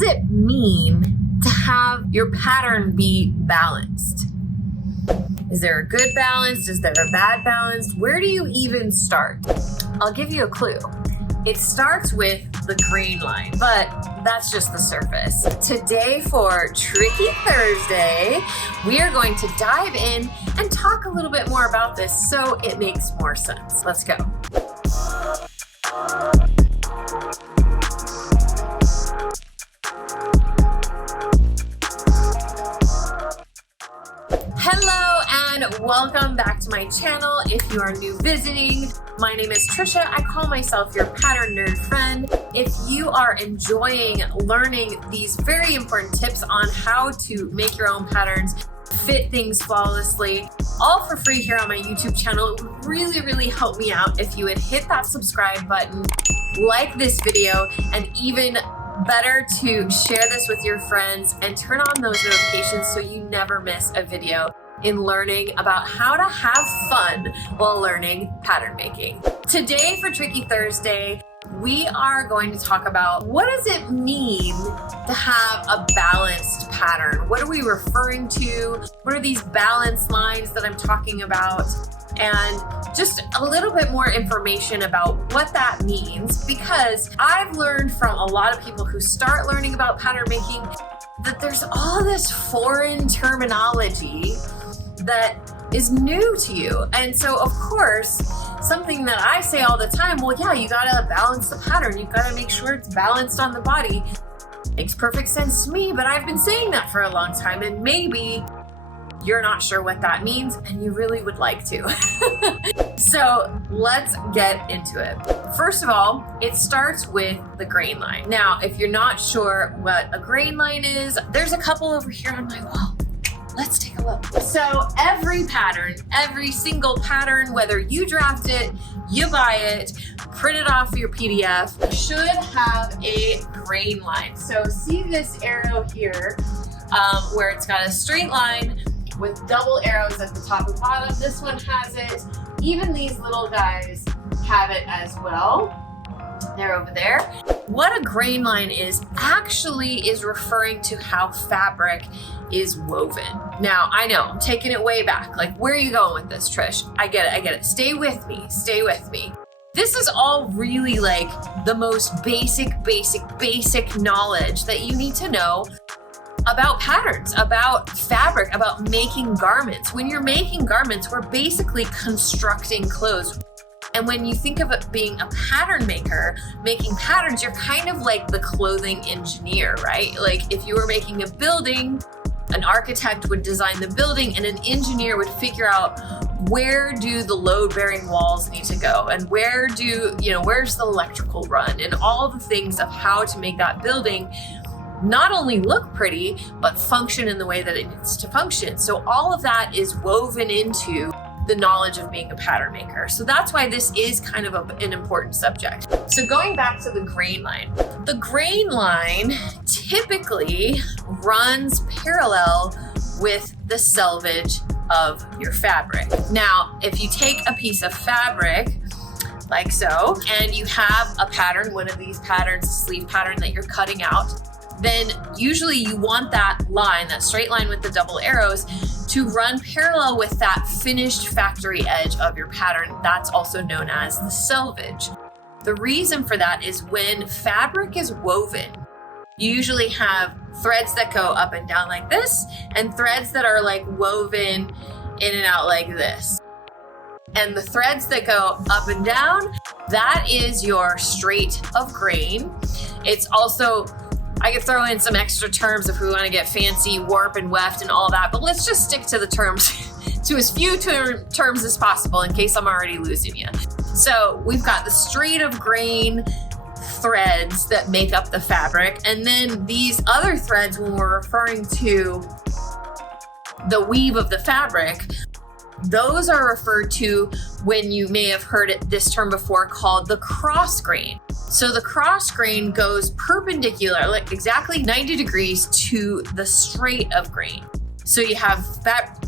does it mean to have your pattern be balanced? Is there a good balance? Is there a bad balance? Where do you even start? I'll give you a clue. It starts with the Grainline, but that's just the surface. Today for Tricky Thursday, we are going to dive in and talk a little bit more about this so it makes more sense. Let's go. Hello and welcome back to my channel. If you are new visiting, my name is Trisha. I call myself your pattern nerd friend. If you are enjoying learning these very important tips on how to make your own patterns, fit things flawlessly, all for free here on my YouTube channel, it would really help me out if you would hit that subscribe button, like this video, and even better to share this with your friends and turn on those notifications so you never miss a video in learning about how to have fun while learning pattern making. Today for Tricky Thursday, we are going to talk about what does it mean to have a balanced pattern? What are we referring to? What are these balance lines that I'm talking about? And just a little bit more information about what that means, because I've learned from a lot of people who start learning about pattern making that there's all this foreign terminology that is new to you. And so of course, something that I say all the time, well, yeah, you gotta balance the pattern. You've gotta make sure it's balanced on the body. Makes perfect sense to me, but I've been saying that for a long time, and maybe you're not sure what that means and you really would like to. So let's get into it. First of all, it starts with the Grainline. Now, if you're not sure what a Grainline is, there's a couple over here on my wall. Let's take a look. So every pattern, every single pattern, whether you draft it, you buy it, print it off your PDF, should have a Grainline. So see this arrow here where it's got a straight line with double arrows at the top and bottom. This one has it. Even these little guys have it as well. They're over there. What a Grainline is actually is referring to how fabric is woven. Now, I know, I'm taking it way back. Like, where are you going with this, Trish? I get it. Stay with me. This is all really like the most basic knowledge that you need to know about patterns, about fabric, about making garments. When you're making garments, we're basically constructing clothes. And when you think of it being a pattern maker, making patterns, you're kind of like the clothing engineer, right? Like if you were making a building, an architect would design the building and an engineer would figure out where do the load-bearing walls need to go and where's the electrical run and all the things of how to make that building not only look pretty, but function in the way that it needs to function. So all of that is woven into the knowledge of being a pattern maker. So that's why this is kind of an important subject. So going back to the Grainline. The Grainline typically runs parallel with the selvage of your fabric. Now, if you take a piece of fabric like so, and you have a pattern, one of these patterns, a sleeve pattern that you're cutting out, then usually you want that line, that straight line with the double arrows, to run parallel with that finished factory edge of your pattern. That's also known as the selvage. The reason for that is when fabric is woven, you usually have threads that go up and down like this, and threads that are like woven in and out like this. And the threads that go up and down, that is your straight of grain. It's also, I could throw in some extra terms if we want to get fancy, warp and weft and all that, but let's just stick to the terms, to as few terms as possible in case I'm already losing you. So we've got the straight of grain threads that make up the fabric, and then these other threads, when we're referring to the weave of the fabric, those are referred to when you may have heard this term before called the cross grain. So the cross grain goes perpendicular, like exactly 90 degrees to the straight of grain. So you have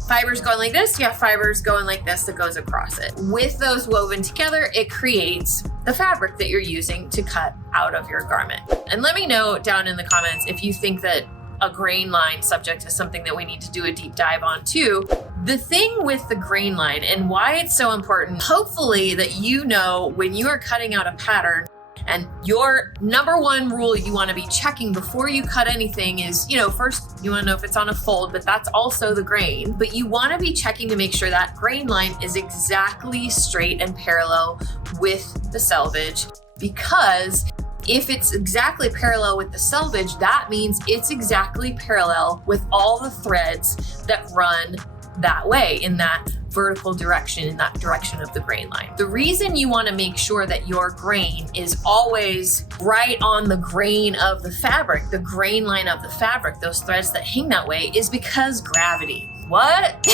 fibers going like this, you have fibers going like this that goes across it. With those woven together, it creates the fabric that you're using to cut out of your garment. And let me know down in the comments if you think that a Grainline subject is something that we need to do a deep dive on too. The thing with the Grainline and why it's so important, hopefully that you know when you are cutting out a pattern, and your number one rule you want to be checking before you cut anything is, first you want to know if it's on a fold, but that's also the grain. But you want to be checking to make sure that grain line is exactly straight and parallel with the selvage, because if it's exactly parallel with the selvage, that means it's exactly parallel with all the threads that run that way, in that vertical direction, in that direction of the grain line. The reason you want to make sure that your grain is always right on the grain of the fabric, the grain line of the fabric, those threads that hang that way, is because gravity. What?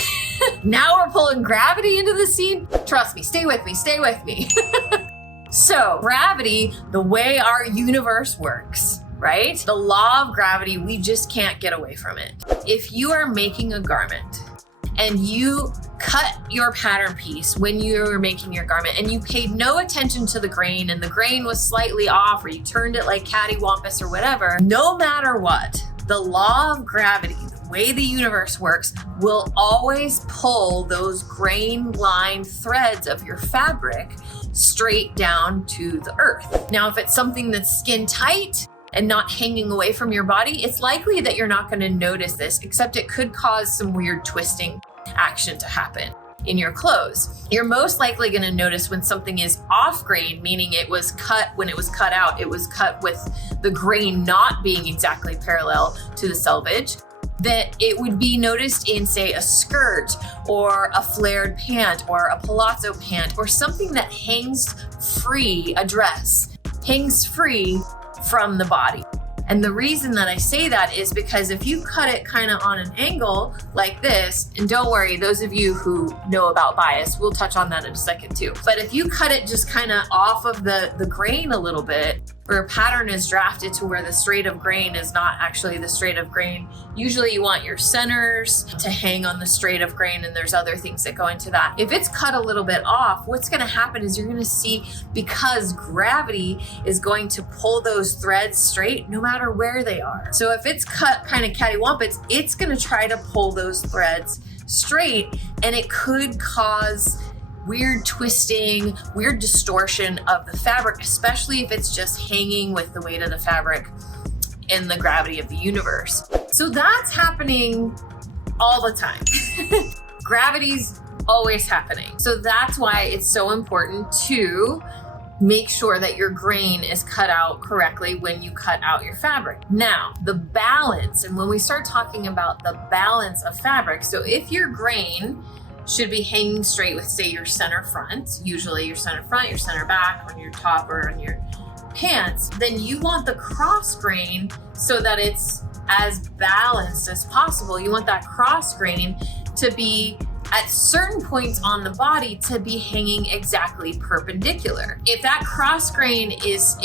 Now we're pulling gravity into the scene? Trust me, stay with me. So gravity, the way our universe works, right? The law of gravity, we just can't get away from it. If you are making a garment and you cut your pattern piece when you were making your garment and you paid no attention to the grain and the grain was slightly off, or you turned it like cattywampus or whatever, no matter what, the law of gravity, the way the universe works, will always pull those grain line threads of your fabric straight down to the earth. Now, if it's something that's skin tight and not hanging away from your body, it's likely that you're not going to notice this, except it could cause some weird twisting action to happen in your clothes. You're most likely going to notice when something is off grain, meaning it was cut, when it was cut out, it was cut with the grain not being exactly parallel to the selvage, that it would be noticed in, say, a skirt or a flared pant or a palazzo pant or something that hangs free, a dress, hangs free from the body. And the reason that I say that is because if you cut it kind of on an angle like this, and don't worry, those of you who know about bias, we'll touch on that in a second too. But if you cut it just kind of off of the grain a little bit, where a pattern is drafted to where the straight of grain is not actually the straight of grain, usually you want your centers to hang on the straight of grain, and there's other things that go into that. If it's cut a little bit off, what's going to happen is you're going to see, because gravity is going to pull those threads straight no matter where they are. So if it's cut kind of cattywampus, it's going to try to pull those threads straight, and it could cause weird twisting, weird distortion of the fabric, especially if it's just hanging with the weight of the fabric and the gravity of the universe. So that's happening all the time. Gravity's always happening. So that's why it's so important to make sure that your grain is cut out correctly when you cut out your fabric. Now, the balance, and when we start talking about the balance of fabric, so if your grain should be hanging straight with, say, your center front, usually your center front, your center back, on your top or on your pants, then you want the cross grain so that it's as balanced as possible. You want that cross grain to be at certain points on the body to be hanging exactly perpendicular. If that cross grain is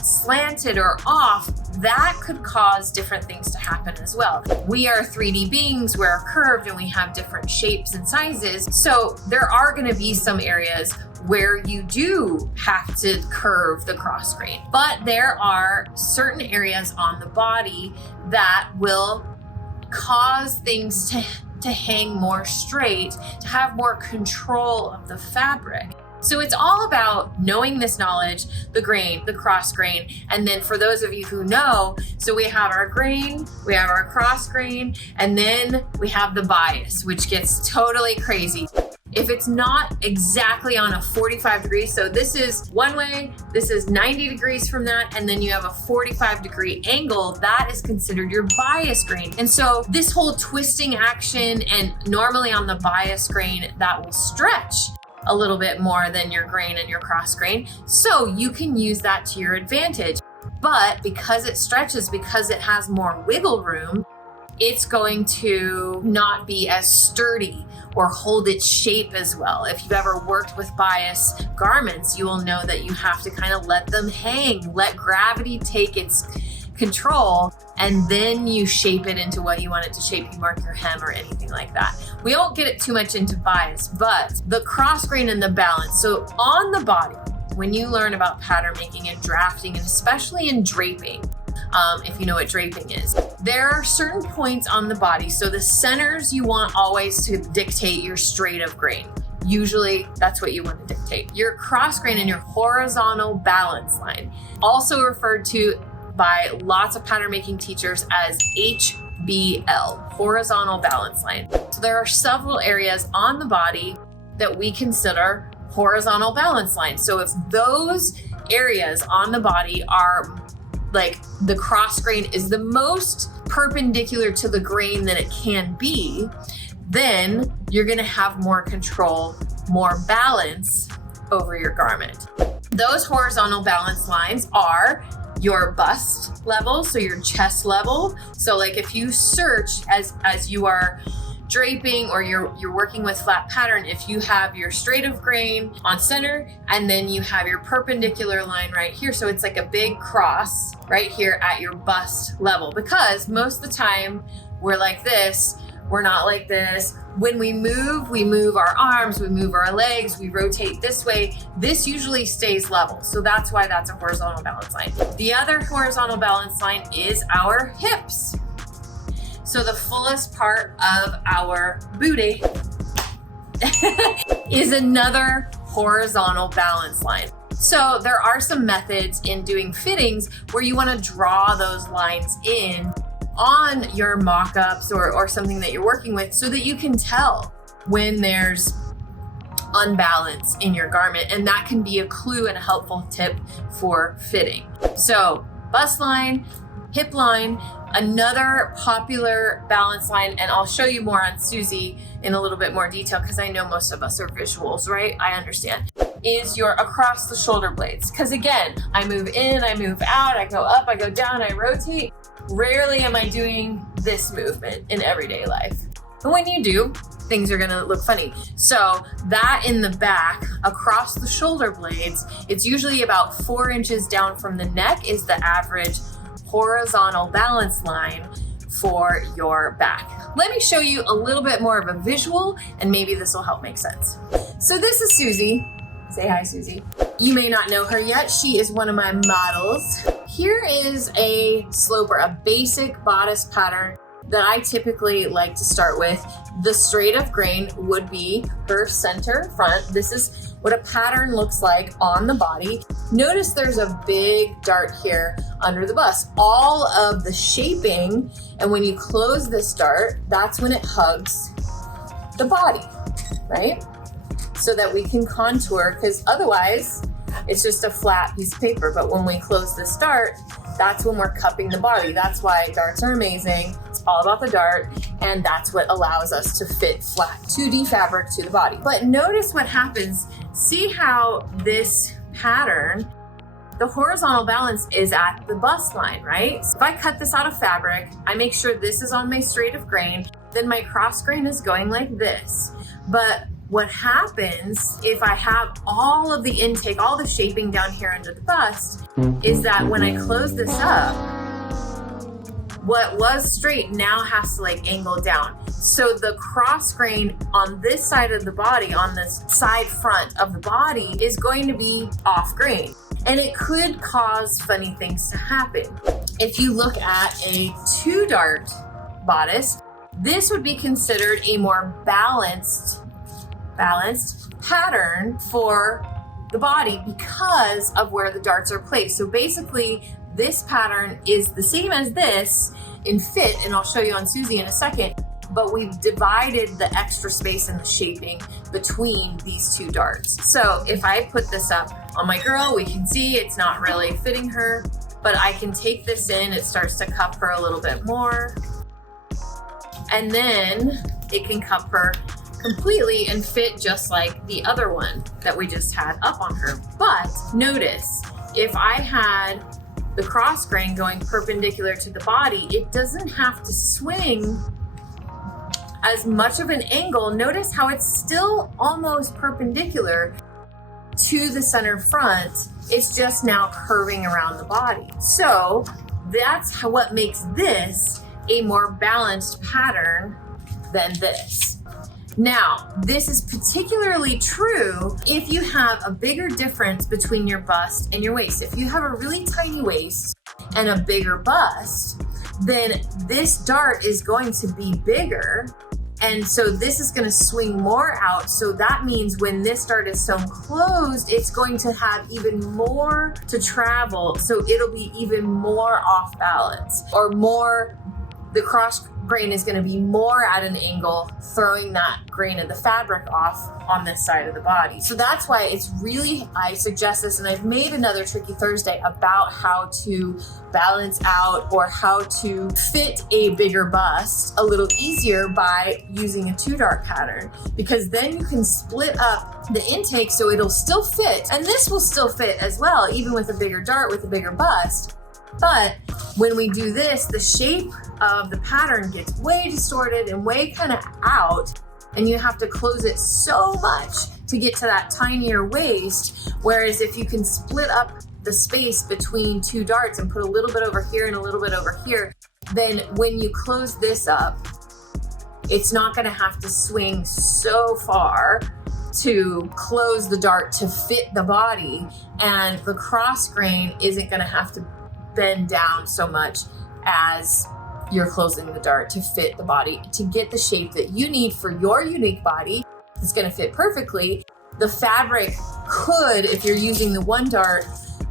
slanted or off, that could cause different things to happen as well. We are 3D beings, we're curved, and we have different shapes and sizes. So there are going to be some areas where you do have to curve the cross grain, but there are certain areas on the body that will cause things to hang more straight, to have more control of the fabric. So it's all about knowing this knowledge, the grain, the cross grain, and then for those of you who know, so we have our grain, we have our cross grain, and then we have the bias, which gets totally crazy. If it's not exactly on a 45 degrees, so this is one way, this is 90 degrees from that, and then you have a 45-degree angle, that is considered your bias grain. And so this whole twisting action, and normally on the bias grain, that will stretch a little bit more than your grain and your cross grain. So you can use that to your advantage. But because it stretches, because it has more wiggle room, it's going to not be as sturdy or hold its shape as well. If you've ever worked with bias garments, you will know that you have to kind of let them hang, let gravity take its control, and then you shape it into what you want it to shape. You mark your hem or anything like that. We won't get it too much into bias, but the cross grain and the balance. So on the body, when you learn about pattern making and drafting, and especially in draping, if you know what draping is, there are certain points on the body. So the centers you want always to dictate your straight of grain. Usually that's what you want to dictate. Your cross grain and your horizontal balance line, also referred to by lots of pattern making teachers as HBL, horizontal balance line. So there are several areas on the body that we consider horizontal balance lines. So if those areas on the body are like the cross grain is the most perpendicular to the grain that it can be, then you're gonna have more control, more balance over your garment. Those horizontal balance lines are your bust level, so your chest level. So like if you search as you are draping or you're working with flat pattern, if you have your straight of grain on center and then you have your perpendicular line right here, so it's like a big cross right here at your bust level, because most of the time we're like this, we're not like this. When we move our arms, we move our legs, we rotate this way. This usually stays level. So that's why that's a horizontal balance line. The other horizontal balance line is our hips. So the fullest part of our booty is another horizontal balance line. So there are some methods in doing fittings where you want to draw those lines in on your mock-ups or something that you're working with so that you can tell when there's unbalance in your garment, and that can be a clue and a helpful tip for fitting. So bust line, hip line, another popular balance line, and I'll show you more on Susie in a little bit more detail because I know most of us are visuals, right? I understand. Is your across the shoulder blades. Because again, I move in, I move out, I go up, I go down, I rotate. Rarely am I doing this movement in everyday life. And when you do, things are gonna look funny. So that in the back, across the shoulder blades, it's usually about 4 inches down from the neck is the average horizontal balance line for your back. Let me show you a little bit more of a visual and maybe this will help make sense. So this is Susie. Say hi, Susie. You may not know her yet. She is one of my models. Here is a sloper, a basic bodice pattern that I typically like to start with. The straight of grain would be her center front. This is what a pattern looks like on the body. Notice there's a big dart here under the bust. All of the shaping, and when you close this dart, that's when it hugs the body, right? So that we can contour, because otherwise it's just a flat piece of paper. But when we close this dart, that's when we're cupping the body. That's why darts are amazing. It's all about the dart, and that's what allows us to fit flat 2D fabric to the body. But notice what happens. See how this pattern, the horizontal balance is at the bust line, right? So if I cut this out of fabric, I make sure this is on my straight of grain, then my cross grain is going like this. But what happens if I have all of the intake, all the shaping down here under the bust, is that when I close this up, what was straight now has to like angle down. So the cross grain on this side of the body, on this side front of the body, is going to be off grain. And it could cause funny things to happen. If you look at a 2-dart bodice, this would be considered a more balanced pattern for the body because of where the darts are placed. So basically, this pattern is the same as this in fit, and I'll show you on Susie in a second, but we've divided the extra space and the shaping between these 2 darts. So if I put this up on my girl, we can see it's not really fitting her, but I can take this in, it starts to cup her a little bit more, and then it can cup her completely and fit just like the other one that we just had up on her. But notice, if I had the cross grain going perpendicular to the body, it doesn't have to swing as much of an angle. Notice how it's still almost perpendicular to the center front. It's just now curving around the body. So that's what makes this a more balanced pattern than this. Now, this is particularly true if you have a bigger difference between your bust and your waist. If you have a really tiny waist and a bigger bust, then this dart is going to be bigger. And so this is going to swing more out. So that means when this dart is sewn closed, it's going to have even more to travel. So it'll be even more off balance, or more, the cross grain is going to be more at an angle, throwing that grain of the fabric off on this side of the body. So that's why it's really, I suggest this, and I've made another Tricky Thursday about how to balance out or how to fit a bigger bust a little easier by using a 2-dart pattern, because then you can split up the intake so it'll still fit, and this will still fit as well, even with a bigger dart with a bigger bust. But when we do this, the shape of the pattern gets way distorted and way kind of out, and you have to close it so much to get to that tinier waist. Whereas if you can split up the space between 2 darts and put a little bit over here and a little bit over here, then when you close this up, it's not going to have to swing so far to close the dart to fit the body, and the cross grain isn't going to have to bend down so much as you're closing the dart to fit the body, to get the shape that you need for your unique body. It's going to fit perfectly. The fabric could, if you're using the 1 dart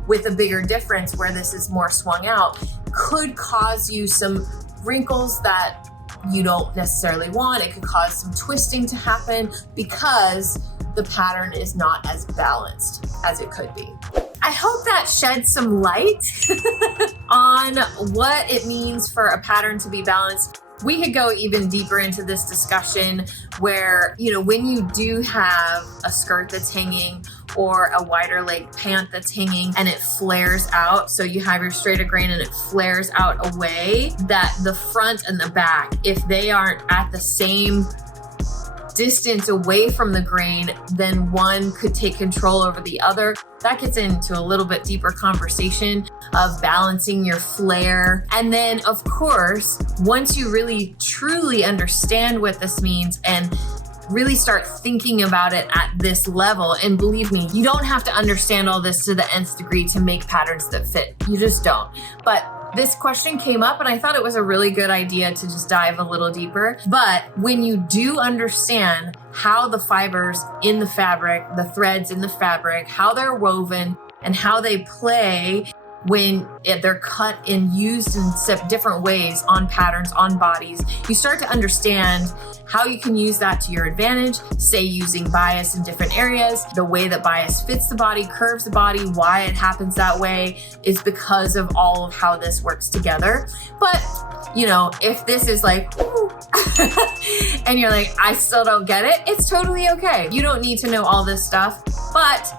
with a bigger difference where this is more swung out, could cause you some wrinkles that you don't necessarily want. It could cause some twisting to happen because the pattern is not as balanced as it could be. I hope that sheds some light on what it means for a pattern to be balanced. We could go even deeper into this discussion where, you know, when you do have a skirt that's hanging or a wider leg pant that's hanging and it flares out, so you have your straighter grain and it flares out away, that the front and the back, if they aren't at the same distance away from the grain, then one could take control over the other. That gets into a little bit deeper conversation of balancing your flare. And then, of course, once you really truly understand what this means and really start thinking about it at this level, and believe me, you don't have to understand all this to the nth degree to make patterns that fit. You just don't. But this question came up and I thought it was a really good idea to just dive a little deeper. But when you do understand how the fibers in the fabric, the threads in the fabric, how they're woven and how they play when they're cut and used in different ways on patterns, on bodies, you start to understand how you can use that to your advantage, say using bias in different areas. The way that bias fits the body, curves the body, why it happens that way is because of all of how this works together. But, you know, if this is like, and you're like, I still don't get it, it's totally okay. You don't need to know all this stuff. But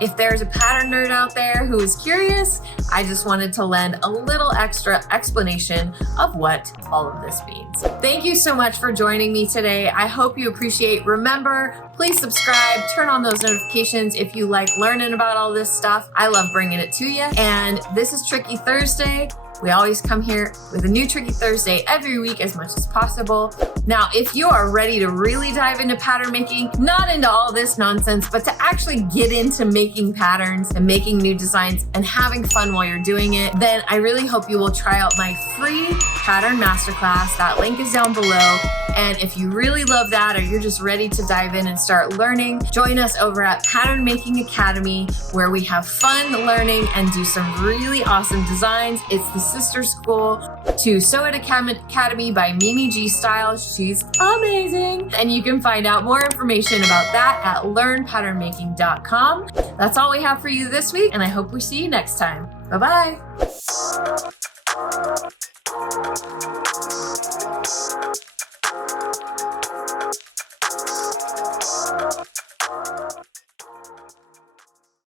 if there's a pattern nerd out there who is curious, I just wanted to lend a little extra explanation of what all of this means. Thank you so much for joining me today. I hope you appreciate. Remember, please subscribe, turn on those notifications if you like learning about all this stuff. I love bringing it to you. And this is Tricky Thursday. We always come here with a new Tricky Thursday every week as much as possible. Now, if you are ready to really dive into pattern making, not into all this nonsense, but to actually get into making patterns and making new designs and having fun while you're doing it, then I really hope you will try out my free pattern masterclass. That link is down below. And if you really love that, or you're just ready to dive in and start learning, join us over at Pattern Making Academy, where we have fun learning and do some really awesome designs. It's the sister school to Sew It Academy by Mimi G Style. She's amazing. And you can find out more information about that at learnpatternmaking.com. That's all we have for you this week, and I hope we see you next time. Bye-bye.